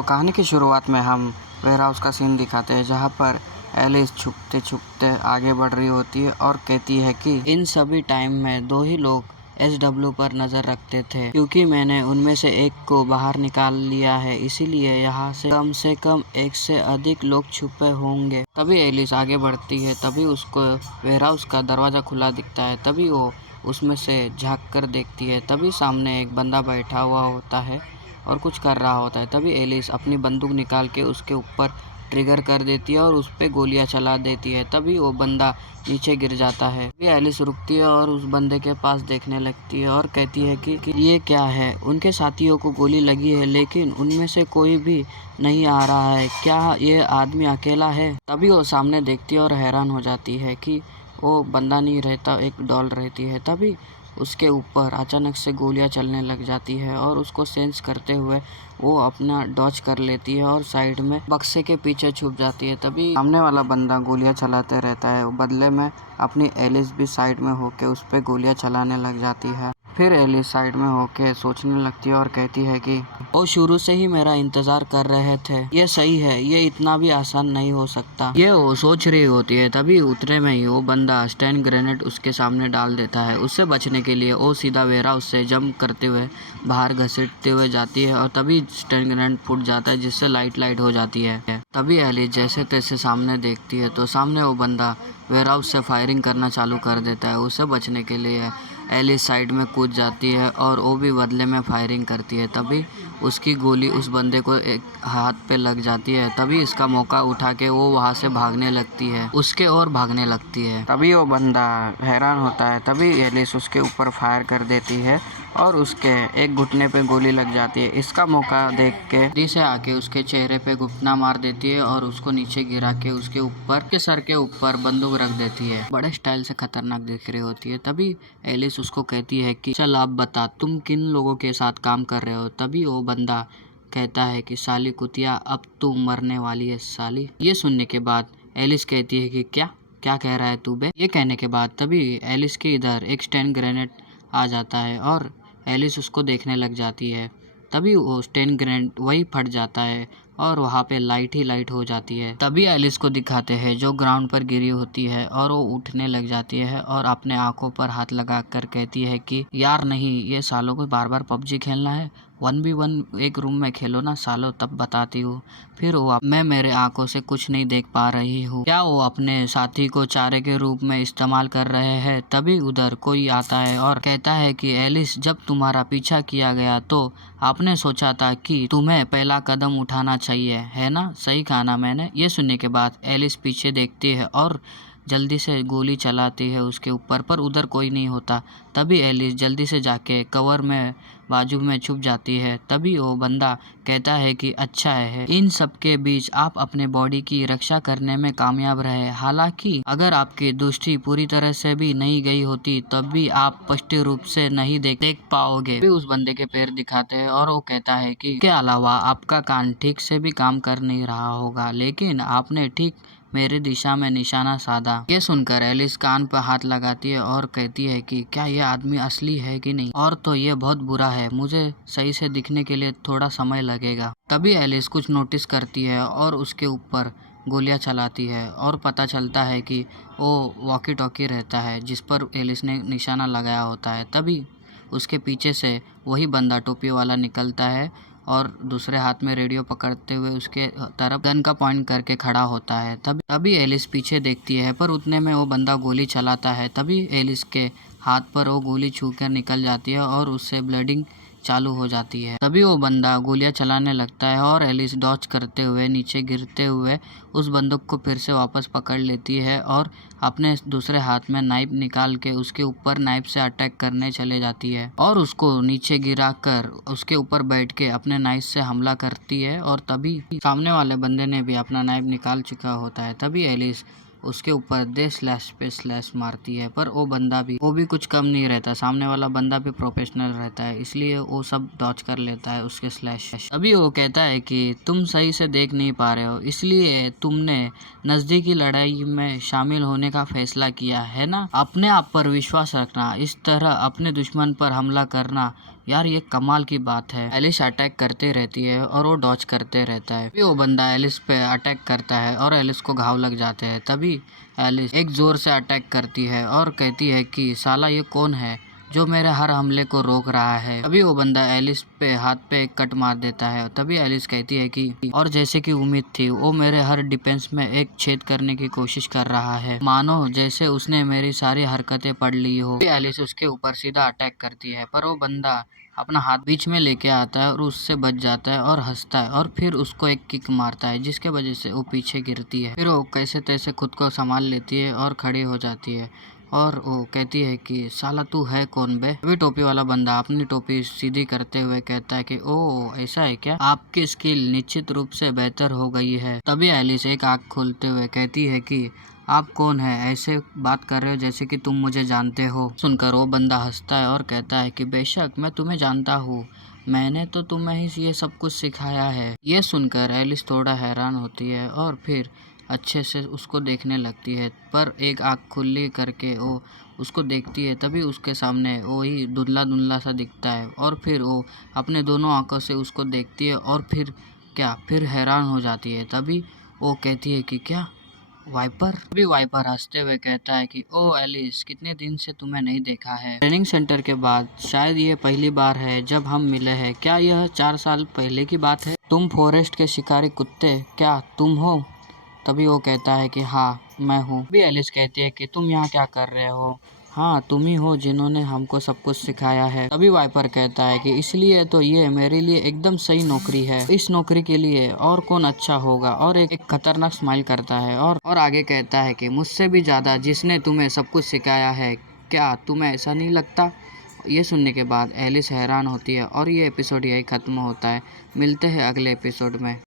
तो कहानी की शुरुआत में हम वेयर हाउस का सीन दिखाते हैं जहाँ पर एलिस छुपते छुपते आगे बढ़ रही होती है और कहती है कि इन सभी टाइम में दो ही लोग SW पर नज़र रखते थे, क्योंकि मैंने उनमें से एक को बाहर निकाल लिया है, इसीलिए यहाँ से कम एक से अधिक लोग छुपे होंगे। तभी एलिस आगे बढ़ती है, तभी उसको वेयर हाउस का दरवाज़ा खुला दिखता है। तभी वो उसमें से झाँक कर देखती है, तभी सामने एक बंदा बैठा हुआ होता है और कुछ कर रहा होता है। तभी एलिस अपनी बंदूक निकाल के उसके ऊपर ट्रिगर कर देती है और उस पर गोलियां चला देती है। तभी वो बंदा नीचे गिर जाता है। तभी एलिस रुकती है और उस बंदे के पास देखने लगती है और कहती है कि ये क्या है। उनके साथियों को गोली लगी है लेकिन उनमें से कोई भी नहीं आ रहा है, क्या ये आदमी अकेला है। तभी वो सामने देखती है और हैरान हो जाती है कि वो बंदा नहीं रहता, एक डॉल रहती है। तभी उसके ऊपर अचानक से गोलियां चलने लग जाती है और उसको सेंस करते हुए वो अपना डॉज कर लेती है और साइड में बक्से के पीछे छुप जाती है। तभी सामने वाला बंदा गोलियां चलाते रहता है, बदले में अपनी एलिस भी साइड में होके उस पर गोलियां चलाने लग जाती है। फिर एलिस साइड में होके सोचने लगती है और कहती है कि वो शुरू से ही मेरा इंतजार कर रहे थे, ये सही है, ये इतना भी आसान नहीं हो सकता, ये वो सोच रही होती है। तभी उतरे में ही वो बंदा स्टैंड ग्रेनेड उसके सामने डाल देता है। उससे बचने के लिए वो सीधा वेयर हाउस से जंप करते हुए बाहर घसीटते हुए जाती है और तभी स्टैंड ग्रेनेड फूट जाता है, जिससे लाइट हो जाती है। तभी एलिस जैसे तैसे सामने देखती है तो सामने वो बंदा वेयर हाउस से फायरिंग करना चालू कर देता है। उससे बचने के लिए एलिस साइड में कूद जाती है और वो भी बदले में फायरिंग करती है। तभी उसकी गोली उस बंदे को एक हाथ पे लग जाती है। तभी इसका मौका उठा के वो वहाँ से भागने लगती है, उसके और भागने लगती है। तभी वो बंदा हैरान होता है। तभी एलिस उसके ऊपर फायर कर देती है और उसके एक घुटने पे गोली लग जाती है। इसका मौका देख के जल्दी से आके उसके चेहरे पे घुटना मार देती है और उसको नीचे गिरा के उसके ऊपर के सर के ऊपर बंदूक रख देती है। बड़े स्टाइल से खतरनाक दिख रही होती है। तभी एलिस उसको कहती है कि चल आप बता, तुम किन लोगों के साथ काम कर रहे हो। तभी वो बंदा कहता है कि साली कुतिया, अब तू मरने वाली है साली। ये सुनने के बाद एलिस कहती है कि क्या क्या कह रहा है तू बे। ये कहने के बाद तभी एलिस के इधर एक स्टैंड ग्रेनेड आ जाता है और एलिस उसको देखने लग जाती है। तभी वो स्टैंड ग्रेनेड वही फट जाता है और वहाँ पे लाइट ही लाइट हो जाती है। तभी एलिस को दिखाते हैं जो ग्राउंड पर गिरी होती है और वो उठने लग जाती है और अपने आंखों पर हाथ लगा कर कहती है कि यार नहीं, ये सालों को बार बार PUBG खेलना है, 1v1 एक रूम में खेलो ना सालो, तब बताती हूँ। फिर वो मैं मेरे आंखों से कुछ नहीं देख पा रही हूँ, क्या वो अपने साथी को चारे के रूप में इस्तेमाल कर रहे हैं। तभी उधर कोई आता है और कहता है कि एलिस, जब तुम्हारा पीछा किया गया तो आपने सोचा था कि तुम्हें पहला कदम उठाना चाहिए, है ना, सही कहा ना मैंने। ये सुनने के बाद एलिस पीछे देखती है और जल्दी से गोली चलाती है उसके ऊपर, पर उधर कोई नहीं होता। तभी एलिस जल्दी से जाके कवर में बाजू में छुप जाती है। तभी वो बंदा कहता है कि अच्छा है, इन सब के बीच आप अपने बॉडी की रक्षा करने में कामयाब रहे। हालांकि अगर आपकी दृष्टि पूरी तरह से भी नहीं गई होती तब भी आप स्पष्ट रूप से नहीं देख पाओगे। भी उस बंदे के पैर दिखाते हैं और वो कहता है कि इसके अलावा आपका कान ठीक से भी काम कर नहीं रहा होगा, लेकिन आपने ठीक मेरे दिशा में निशाना साधा। ये सुनकर एलिस कान पर हाथ लगाती है और कहती है कि क्या ये आदमी असली है कि नहीं, और तो ये बहुत बुरा है, मुझे सही से दिखने के लिए थोड़ा समय लगेगा। तभी एलिस कुछ नोटिस करती है और उसके ऊपर गोलियां चलाती है और पता चलता है कि वो वॉकी टॉकी रहता है जिस पर एलिस ने निशाना लगाया होता है। तभी उसके पीछे से वही बंदा टोपी वाला निकलता है और दूसरे हाथ में रेडियो पकड़ते हुए उसके तरफ गन का पॉइंट करके खड़ा होता है। तभी एलिस पीछे देखती है, पर उतने में वो बंदा गोली चलाता है। तभी एलिस के हाथ पर वो गोली छू कर निकल जाती है और उससे ब्लीडिंग चालू हो जाती है। तभी वो बंदा गोलियां चलाने लगता है और एलिस डॉज करते हुए नीचे गिरते हुए उस बंदूक को फिर से वापस पकड़ लेती है और अपने दूसरे हाथ में नाइफ निकाल के उसके ऊपर नाइफ से अटैक करने चले जाती है और उसको नीचे गिराकर उसके ऊपर बैठ के अपने नाइफ से हमला करती है। और तभी सामने वाले बंदे ने भी अपना नाइफ निकाल चुका होता है। तभी एलिस उसके ऊपर दे स्लैश पे स्लैश मारती है, पर वो भी कुछ कम नहीं रहता। सामने वाला बंदा भी प्रोफेशनल रहता है, इसलिए वो सब डॉच कर लेता है उसके स्लैश। अभी वो कहता है कि तुम सही से देख नहीं पा रहे हो, इसलिए तुमने नजदीकी लड़ाई में शामिल होने का फैसला किया है ना। अपने आप पर विश्वास रखना, इस तरह अपने दुश्मन पर हमला करना यार ये कमाल की बात है। एलिस अटैक करते रहती है और वो डॉज करते रहता है। फिर वो बंदा एलिस पे अटैक करता है और एलिस को घाव लग जाते हैं। तभी एलिस एक जोर से अटैक करती है और कहती है कि साला ये कौन है जो मेरे हर हमले को रोक रहा है। तभी वो बंदा एलिस पे हाथ पे एक कट मार देता है। तभी एलिस कहती है कि और जैसे कि उम्मीद थी वो मेरे हर डिफेंस में एक छेद करने की कोशिश कर रहा है, मानो जैसे उसने मेरी सारी हरकतें पढ़ ली हो। एलिस उसके ऊपर सीधा अटैक करती है पर वो बंदा अपना हाथ बीच में लेके आता है और उससे बच जाता है और हंसता है और फिर उसको एक किक मारता है जिसके वजह से वो पीछे गिरती है। फिर वो कैसे तैसे खुद को संभाल लेती है और खड़ी हो जाती है और वो कहती है कि साला तू है कौन बे। अभी टोपी वाला बंदा अपनी टोपी सीधी करते हुए कहता है कि ओ ऐसा है क्या, आपकी स्किल निश्चित रूप से बेहतर हो गई है। तभी एलिस एक आंख खोलते हुए कहती है कि आप कौन है, ऐसे बात कर रहे हो जैसे कि तुम मुझे जानते हो। सुनकर वो बंदा हंसता है और कहता है कि बेशक मैं तुम्हें जानता हूँ, मैंने तो तुम्हें ही ये सब कुछ सिखाया है। ये सुनकर एलिस थोड़ा हैरान होती है और फिर अच्छे से उसको देखने लगती है पर एक आँख खुली करके वो उसको देखती है। तभी उसके सामने वही धुंधला धुंधला सा दिखता है और फिर वो अपने दोनों आंखों से उसको देखती है और फिर हैरान हो जाती है। तभी वो कहती है कि क्या वाइपर। अभी वाइपर हंसते हुए कहता है कि ओ एलिस, कितने दिन से तुम्हें नहीं देखा है। ट्रेनिंग सेंटर के बाद शायद ये पहली बार है जब हम मिले हैं। क्या यह 4 साल पहले की बात है? तुम फॉरेस्ट के शिकारी कुत्ते, क्या तुम हो? तभी वो कहता है कि हाँ मैं हूँ। अभी एलिस कहती है कि तुम यहाँ क्या कर रहे हो? हाँ तुम ही हो जिन्होंने हमको सब कुछ सिखाया है। तभी वाइपर कहता है कि इसलिए तो ये मेरे लिए एकदम सही नौकरी है। इस नौकरी के लिए और कौन अच्छा होगा। और एक खतरनाक स्माइल करता है और आगे कहता है कि मुझसे भी ज्यादा जिसने तुम्हें सब कुछ सिखाया है, क्या तुम्हें ऐसा नहीं लगता? ये सुनने के बाद एलिस हैरान होती है और ये एपिसोड यही खत्म होता है। मिलते हैं अगले एपिसोड में।